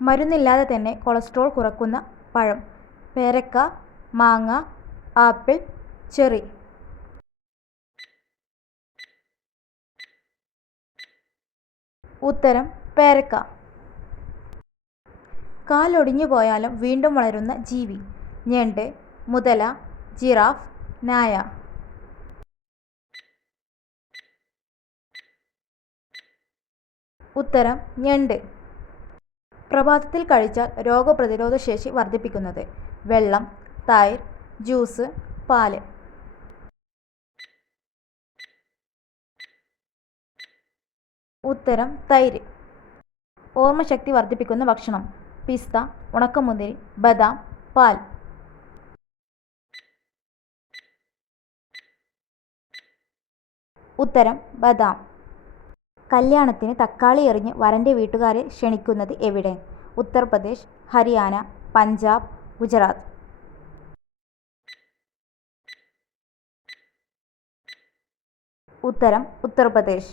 മരുന്നില്ലാതെ തന്നെ കൊളസ്ട്രോൾ കുറക്കുന്ന പഴം പേരക്ക മാങ്ങ ആപ്പിൾ ചെറി. ഉത്തരം പേരക്ക. കാലൊടിഞ്ഞു പോയാലും വീണ്ടും വളരുന്ന ജീവി ഞണ്ട് മുതല ജിറാഫ് നായ. ഉത്തരം ഞണ്ട്. പ്രഭാതത്തിൽ കഴിച്ചാൽ രോഗപ്രതിരോധ ശേഷി വർദ്ധിപ്പിക്കുന്നത് വെള്ളം തൈര് ജ്യൂസ് പാൽ. ഉത്തരം തൈര്. ഓർമ്മശക്തി വർദ്ധിപ്പിക്കുന്ന ഭക്ഷണം പിസ്ത ഉണക്കമുന്തിരി ബദാം പാൽ. ഉത്തരം ബദാം. കല്യാണത്തിന് തക്കാളി എറിഞ്ഞ് വരന്റെ വീട്ടുകാരെ ക്ഷണിക്കുന്നത് എവിടെ? ഉത്തർപ്രദേശ് ഹരിയാന പഞ്ചാബ് ഗുജറാത്ത്. ഉത്തരം ഉത്തർപ്രദേശ്.